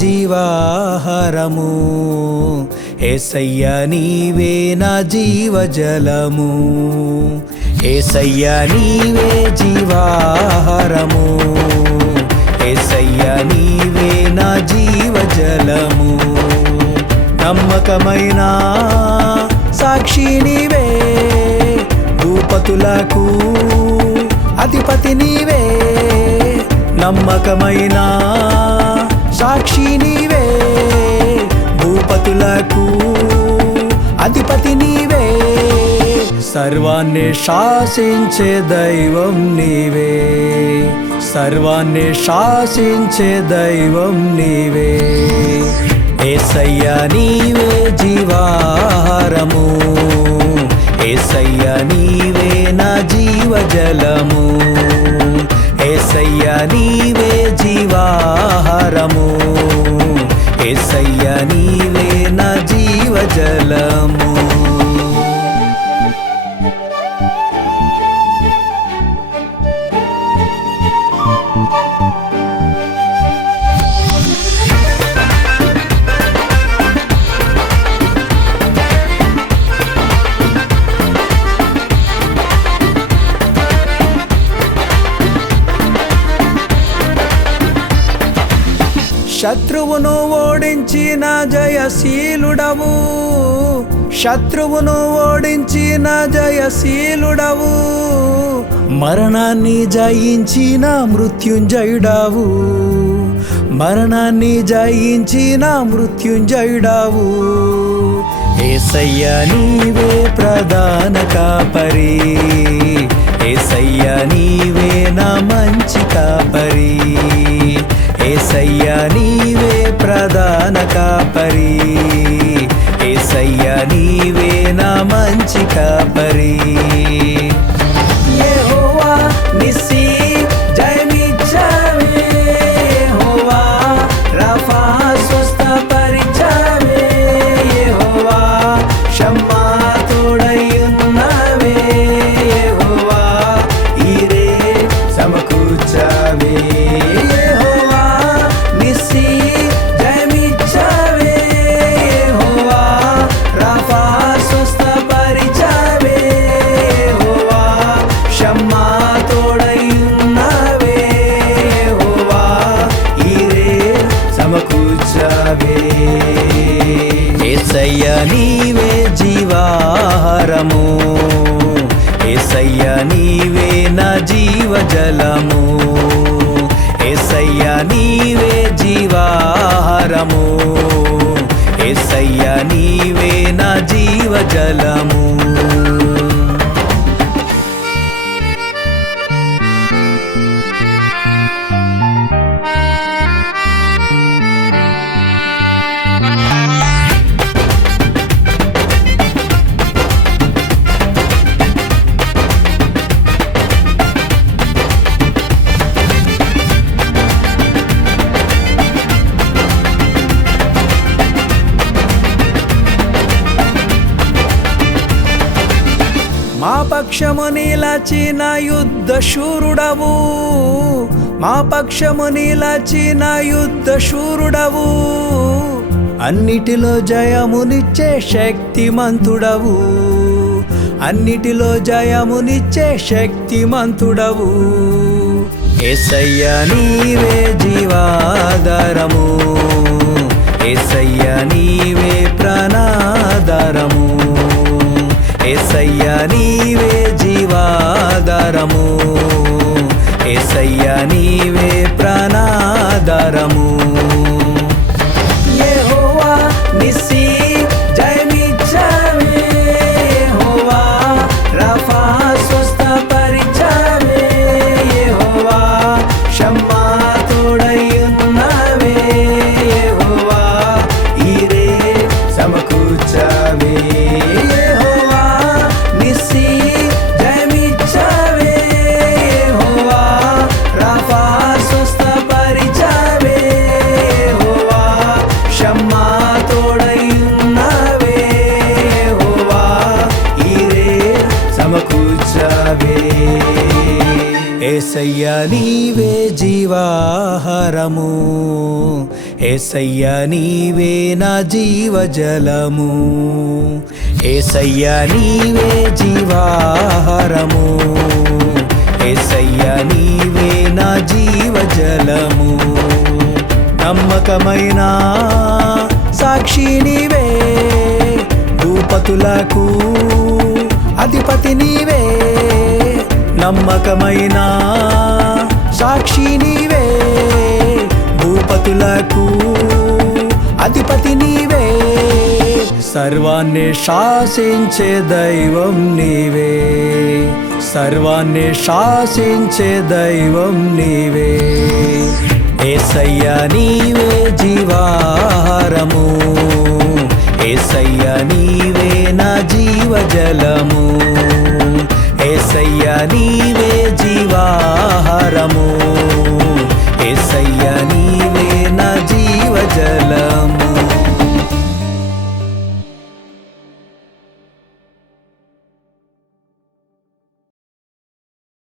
జీవాహారము, యేసయ్యా నీవే నా జీవజలము. యేసయ్యా నీవే జీవాహారము, యేసయ్యా నీవే నా జీవజలము. నమ్మకమైన సాక్షి నీవే, భూపతులకు అధిపతి నీవే. నమ్మకమైన సాక్షి నీవే, భూపతులకు అధిపతి నీవే. సర్వాన్ని శాసించే దైవం నీవే, సర్వాన్ని శాసించే దైవం నీవే. యేసయ్యా నీవే జీవాహారము, యేసయ్యా నీవే నా జీవజలము. యేసయ్యా నీవే జీవాహారము, యేసయ్యా నీవే నా జీవజలము. శత్రువును ఓడించిన జయశీలుడవు, శత్రువును ఓడించిన జయశీలుడవు. మరణాన్ని జయించిన మృత్యుంజయుడవు, మరణాన్ని జయించిన మృత్యుంజయుడవు. యేసయ్యా నీవే ప్రధాన కాపరి, యేసయ్యా నీవే నా మంచి కాపరి. యేసయ్యా నీవే ప్రధాన కాపరి, యేసయ్యా నీవే నా మంచి కాపరి. యెహోవా నిస్సీ జయమిచ్చావే, యెహోవా రఫా స్వస్థపరిచావే, యెహోవా షమ్మా తోడయున్నావే, యెహోవా ఈరే సమకూర్చావే. యేసయ్యా నీవే జీవాహారము, యేసయ్యా నీవే నా జీవజలము. యేసయ్యా నీవే జీవాహారము, యేసయ్యా నీవే నా జీవజలము. మా పక్షము నిలచిన యుద్ధ శూరుడవు, మా పక్షము నిలచిన యుద్ధ శూరుడవు. అన్నిటిలో జయమునిచ్చే శక్తిమంతుడవు, అన్నిటిలో జయమునిచ్చే శక్తిమంతుడవు. యేసయ్యా నీవే జీవాధారము, యేసయ్యా నీవే ప్రాణాధారము. యేసయ్యా నీవే జీవాధారము, యేసయ్యా నీవే ప్రాణాధారము. యెహోవా నిస్సీ జయమిచ్చావే, యెహోవా రఫా స్వస్థపరిచావే, యెహోవా షమ్మా తోడయున్నావే, యెహోవా ఈరే సమకూర్చావే. స్వస్థపరిచావే, యేసయ్యా నీవే నా జీవజలము, యేసయ్యా నీవే జీవాహారము, యేసయ్యా నీవే నా జీవజలము. నమ్మకమైన సాక్షి నీవే, భూపతులకు అధిపతి నీవే. నమ్మకమైన సాక్షి నీవే, భూపతులకు అధిపతి నీవే. సర్వాన్ని శాసించే దైవం నీవే, సర్వాన్ని శాసించే దైవం నీవే. యేసయ్యా నీవే జీవాహారము, యేసయ్యా నీవే నా జీవజలము, యేసయ్యా నీవే జీవాహారము, యేసయ్యా